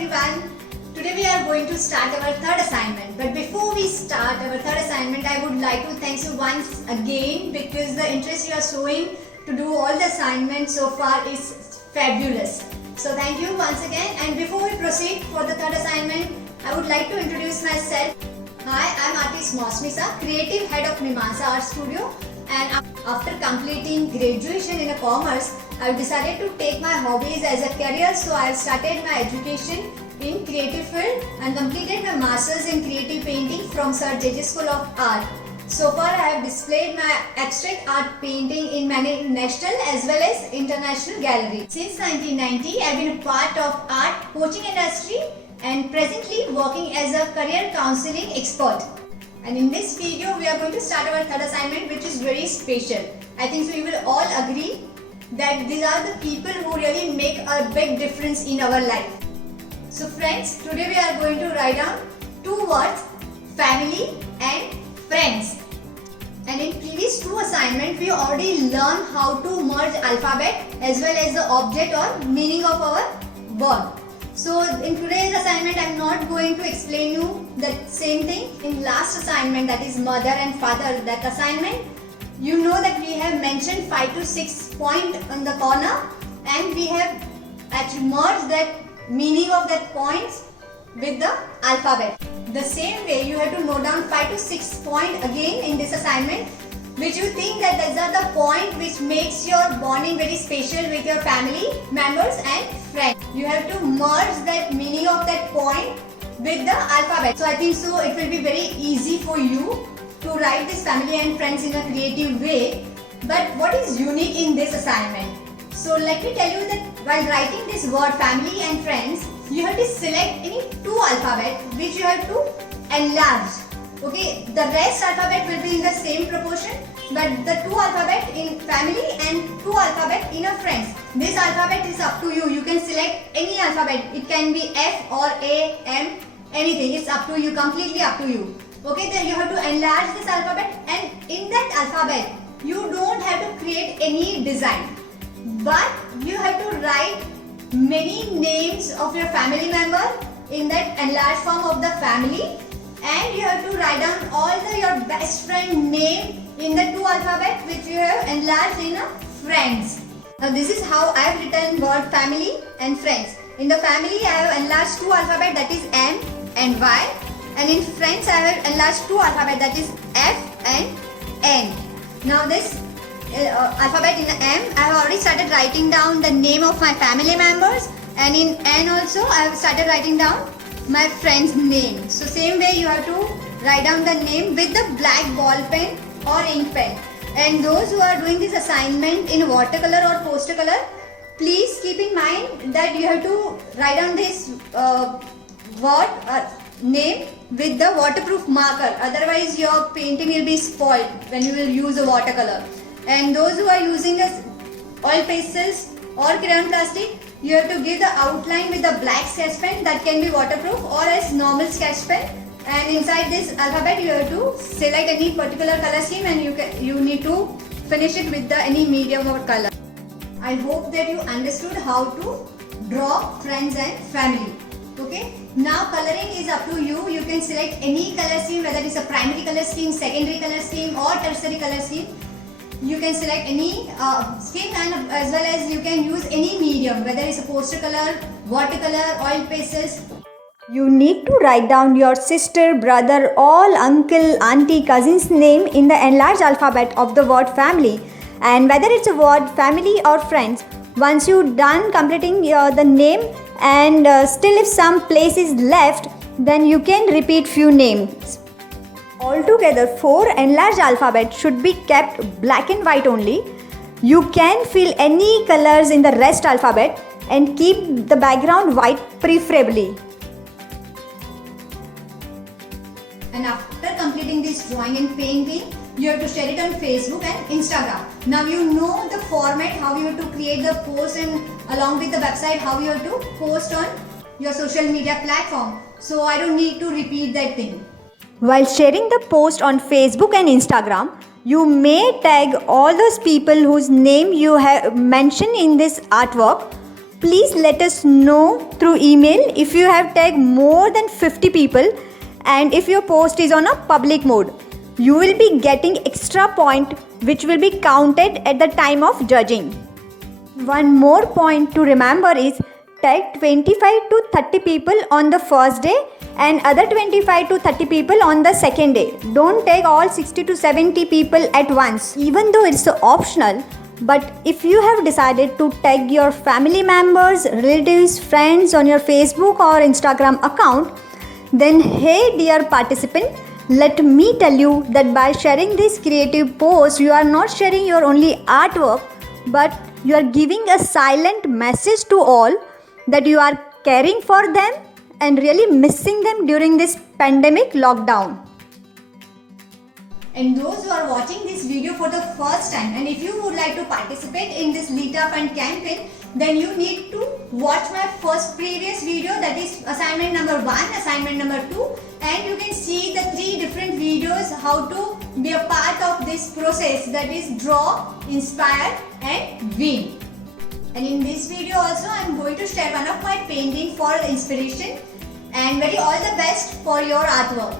everyone. Today we are going to start our third assignment. But before we start our third assignment, I would like to thank you once again because the interest you are showing to do all the assignments so far is fabulous. So thank you once again. And before we proceed for the third assignment, I would like to introduce myself. Hi, I'm artist Mosmisa, creative head of Mimasa Art Studio. And after completing graduation in commerce, I decided to take my hobbies as a career. So I started my education in creative field and completed my masters in creative painting from Sir J.J. School of Art. So far I have displayed my abstract art painting in many national as well as international galleries. Since 1990, I have been a part of art coaching industry and presently working as a career counseling expert. And in this video, we are going to start our third assignment, which is very special. I think so you will all agree that these are the people who really make a big difference in our life. So friends, today we are going to write down two words, family and friends. And in previous two assignments, we already learned how to merge alphabet as well as the object or meaning of our word. So in today's assignment, I am not going to explain you the same thing. In last assignment, that is mother and father, that assignment, you know that we have mentioned 5 to 6 points on the corner and we have actually merged that meaning of that points with the alphabet. The same way you have to note down 5 to 6 points again in this assignment, which you think that these are the point which makes your bonding very special with your family members and friends. You have to merge that meaning of that point with the alphabet. So I think so it will be very easy for you to write this family and friends in a creative way. But what is unique in this assignment? So let me tell you that while writing this word family and friends, you have to select any two alphabet which you have to enlarge. Okay, the rest alphabet will be in the same proportion, but the two alphabet in family and two alphabet in a friends. This alphabet is up to you. You can select any alphabet. It can be F or A, M, anything. It's up to you, completely up to you. Okay, then you have to enlarge this alphabet, and in that alphabet, you don't have to create any design, but you have to write many names of your family member in that enlarged form of the family, and you have to write down all your best friend name in the two alphabet which you have enlarged in a friends. Now this is how I have written word family and friends. In the family I have enlarged two alphabet, that is M and Y, and in friends I have enlarged two alphabet, that is F and N. Now this alphabet in the M, I have already started writing down the name of my family members, and in N also I have started writing down my friend's name. So same way you have to write down the name with the black ball pen or ink pen. And those who are doing this assignment in watercolor or poster color, please keep in mind that you have to write down this word name with the waterproof marker, otherwise your painting will be spoiled when you will use a watercolor. And those who are using oil pastels or crayon plastic, you have to give the outline with the black sketch pen, that can be waterproof or as normal sketch pen. And inside this alphabet you have to select any particular color scheme, and you need to finish it with any medium or color. I hope that you understood how to draw friends and family. Okay, now coloring is up to you. You can select any color scheme, whether it's a primary color scheme, secondary color scheme or tertiary color scheme. You can select any scheme, and as well as you can use any medium, whether it's a poster color, watercolor, oil pastels. You need to write down your sister, brother, all uncle, auntie, cousin's name in the enlarged alphabet of the word family. And whether it's a word family or friends, once you're done completing the name, and still if some place is left, then you can repeat few names. Altogether 4 enlarged alphabet should be kept black and white only. You can fill any colors in the rest alphabet and keep the background white preferably. And after completing this drawing and painting, you have to share it on Facebook and Instagram. Now you know the format, how you have to create the post, and along with the website, how you have to post on your social media platform. So I don't need to repeat that thing. While sharing the post on Facebook and Instagram, you may tag all those people whose name you have mentioned in this artwork Please let us know through email if you have tagged more than 50 people and if your post is on a public mode. You will be getting extra point which will be counted at the time of judging. One more point to remember is tag 25 to 30 people on the first day and other 25 to 30 people on the second day. Don't tag all 60 to 70 people at once, even though it's optional. But if you have decided to tag your family members, relatives, friends on your Facebook or Instagram account, then hey dear participant, let me tell you that by sharing this creative post, you are not sharing your only artwork, but you are giving a silent message to all that you are caring for them and really missing them during this pandemic lockdown. And those who are watching this video for the first time, and if you would like to participate in this Lita Fund campaign, then you need to watch my first previous video, that is assignment number 1, assignment number 2, and you can see the 3 different videos how to be a part of this process, that is draw, inspire and win. And in this video also I am going to share one of my painting for inspiration, and very all the best for your artwork.